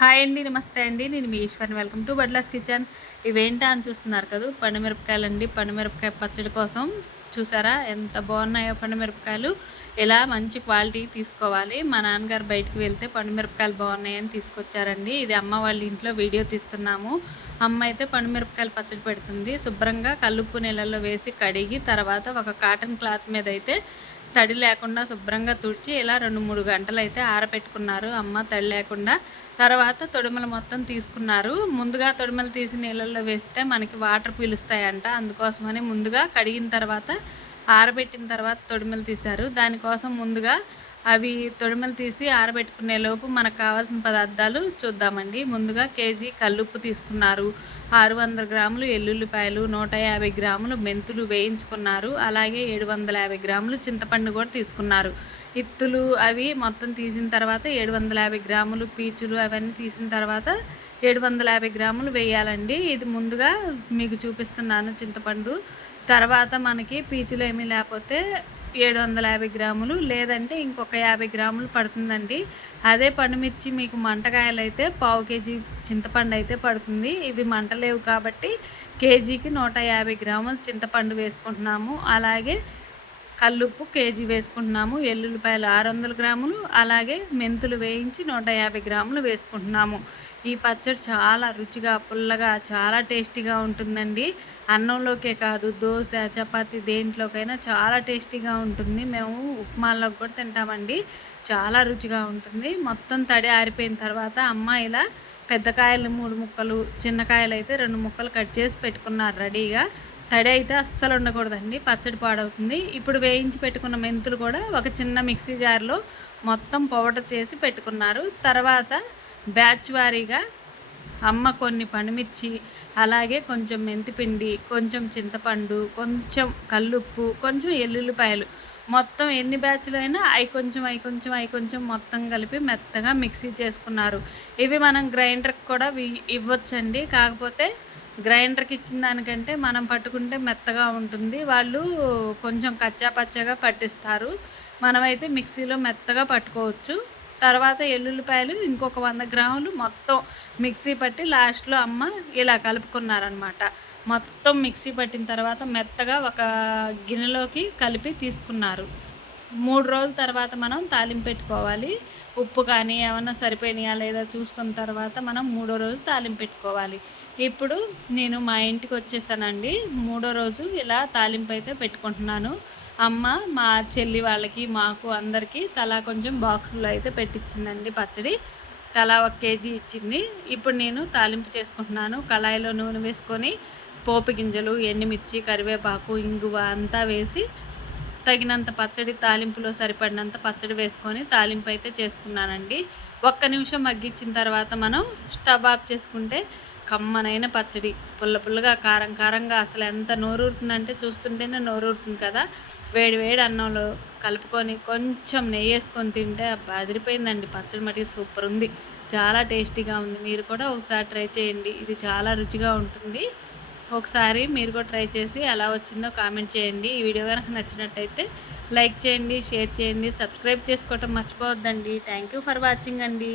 Hi అండి, నమస్తే అండి. నేను మీ ఈశ్వర్ని. Welcome to Budla's kitchen. ఇవేంటా అని చూస్తున్నారు కదా, పండుమిరపకాయలండి. పండుమిరపకాయ పచ్చడి కోసం చూసారా ఎంత బాగున్నాయో పండుమిరపకాయలు. ఇలా మంచి క్వాలిటీ తీసుకోవాలి. మా నాన్నగారు బయటికి వెళ్తే పండుమిరపకాయలు బాగున్నాయని తీసుకొచ్చారండి. ఇది అమ్మ వాళ్ళ ఇంట్లో వీడియో తీస్తున్నాము. అమ్మ అయితే పండుమిరపకాయలు పచ్చడి పెడుతుంది. శుభ్రంగా కల్లుప్పు నీళ్ళల్లో వేసి కడిగి తర్వాత ఒక కాటన్ క్లాత్ మీద అయితే తడి లేకుండా శుభ్రంగా తుడిచి ఇలా 2-3 గంటలు అయితే ఆరబెట్టుకున్నారు అమ్మ, తడి లేకుండా. తర్వాత తొడిమలు మొత్తం తీసుకున్నారు. ముందుగా తొడిమలు తీసి నీళ్ళల్లో వేస్తే మనకి వాటర్ పీలుస్తాయంట. అందుకోసమని ముందుగా కడిగిన తర్వాత ఆరబెట్టిన తర్వాత తొడిమలు తీశారు. దానికోసం ముందుగా అవి తొడిమలు తీసి ఆరబెట్టుకునే లోపు మనకు కావాల్సిన పదార్థాలు చూద్దామండి. ముందుగా కేజీ కల్లుప్పు తీసుకున్నారు, 600 గ్రాములు ఎల్లుల్లిపాయలు, 150 గ్రాములు మెంతులు వేయించుకున్నారు, అలాగే 750 గ్రాములు చింతపండు కూడా తీసుకున్నారు. ఇత్తులు అవి మొత్తం తీసిన తర్వాత 750 గ్రాములు, పీచులు అవన్నీ తీసిన తర్వాత 750 గ్రాములు వేయాలండి. ఇది ముందుగా మీకు చూపిస్తున్నాను చింతపండు. తర్వాత మనకి పీచులు ఏమీ లేకపోతే 750 గ్రాములు, లేదంటే ఇంకొక 50 గ్రాములు పడుతుందండి. అదే పండుమిర్చి మీకు మంటకాయలు అయితే 1/2 కేజీ చింతపండు అయితే పడుతుంది. ఇవి మంటలేవు కాబట్టి కేజీకి 150 గ్రాములు చింతపండు వేసుకుంటున్నాము. అలాగే కల్లుప్పు కేజీ వేసుకుంటున్నాము. ఎల్లుల్లిపాయలు 600 గ్రాములు, అలాగే మెంతులు వేయించి 150 గ్రాములు వేసుకుంటున్నాము. ఈ పచ్చడి చాలా రుచిగా, పుల్లగా, చాలా టేస్టీగా ఉంటుందండి. అన్నంలోకే కాదు, దోశ, చపాతీ దేంట్లోకైనా చాలా టేస్టీగా ఉంటుంది. మేము ఉప్మాల్లోకి కూడా తింటామండి. చాలా రుచిగా ఉంటుంది. మొత్తం తడి ఆరిపోయిన తర్వాత అమ్మ ఇలా పెద్ద కాయలు 3 ముక్కలు, చిన్న కాయలు అయితే 2 ముక్కలు కట్ చేసి పెట్టుకున్నారు రెడీగా. తడి అయితే అస్సలు ఉండకూడదండి, పచ్చడి పాడవుతుంది. ఇప్పుడు వేయించి పెట్టుకున్న మెంతులు కూడా ఒక చిన్న మిక్సీ జార్లో మొత్తం పౌడర్ చేసి పెట్టుకున్నారు. తర్వాత బ్యాచ్ వారీగా అమ్మ కొన్ని పండుమిర్చి, అలాగే కొంచెం మెంతిపిండి, కొంచెం చింతపండు, కొంచెం కల్లుప్పు, కొంచెం ఎల్లుల్లిపాయలు, మొత్తం ఎన్ని బ్యాచ్లు అయినా అవి కొంచెం మొత్తం కలిపి మెత్తగా మిక్సీ చేసుకున్నారు. ఇవి మనం గ్రైండర్కి కూడా ఇవ్వచ్చండి. కాకపోతే గ్రైండర్కి ఇచ్చిన దానికంటే మనం పట్టుకుంటే మెత్తగా ఉంటుంది. వాళ్ళు కొంచెం కచ్చా పచ్చగా పట్టిస్తారు. మనమైతే మిక్సీలో మెత్తగా పట్టుకోవచ్చు. తర్వాత ఎల్లుల్లిపాయలు ఇంకొక 100 గ్రాములు మొత్తం మిక్సీ పట్టి లాస్ట్లో అమ్మ ఇలా కలుపుకున్నారనమాట. మొత్తం మిక్సీ పట్టిన తర్వాత మెత్తగా ఒక గిన్నెలోకి కలిపి తీసుకున్నారు. 3 రోజుల తర్వాత మనం తాలింపు పెట్టుకోవాలి. ఉప్పు కానీ ఏమన్నా సరిపోయినాయా లేదా చూసుకున్న తర్వాత మనం 3వ రోజు తాలింపు పెట్టుకోవాలి. ఇప్పుడు నేను మా ఇంటికి వచ్చేసానండి. 3వ రోజు ఇలా తాలింపు అయితే పెట్టుకుంటున్నాను. అమ్మ మా చెల్లి వాళ్ళకి, మాకు అందరికీ తలా కొంచెం బాక్సుల్లో అయితే పెట్టించిందండి పచ్చడి. తలా 1 కేజీ ఇచ్చింది. ఇప్పుడు నేను తాలింపు చేసుకుంటున్నాను. కళాయిలో నూనె వేసుకొని పోపు గింజలు, ఎండుమిర్చి, కరివేపాకు, ఇంగువ అంతా వేసి తగినంత పచ్చడి, తాలింపులో సరిపడినంత పచ్చడి వేసుకొని తాలింపు అయితే చేసుకున్నానండి. 1 నిమిషం మగ్గించిన తర్వాత మనం స్టవ్ ఆఫ్ చేసుకుంటే కమ్మనైన పచ్చడి, పుల్ల పుల్లగా, కారం కారంగా, అసలు ఎంత నోరూరుతుందంటే చూస్తుంటేనే నోరూరుతుంది కదా. వేడి వేడి అన్నంలో కలుపుకొని కొంచెం నెయ్యి వేసుకొని తింటే అదిరిపోయిందండి. పచ్చడి మటుకు సూపర్ ఉంది, చాలా టేస్టీగా ఉంది. మీరు కూడా ఒకసారి ట్రై చేయండి, ఇది చాలా రుచిగా ఉంటుంది. ఒకసారి మీరు కూడా ట్రై చేసి ఎలా వచ్చిందో కామెంట్ చేయండి. ఈ వీడియో కనుక నచ్చినట్టయితే లైక్ చేయండి, షేర్ చేయండి, సబ్స్క్రైబ్ చేసుకోవటం మర్చిపోవద్దండి. థ్యాంక్ యూ ఫర్ వాచింగ్ అండి.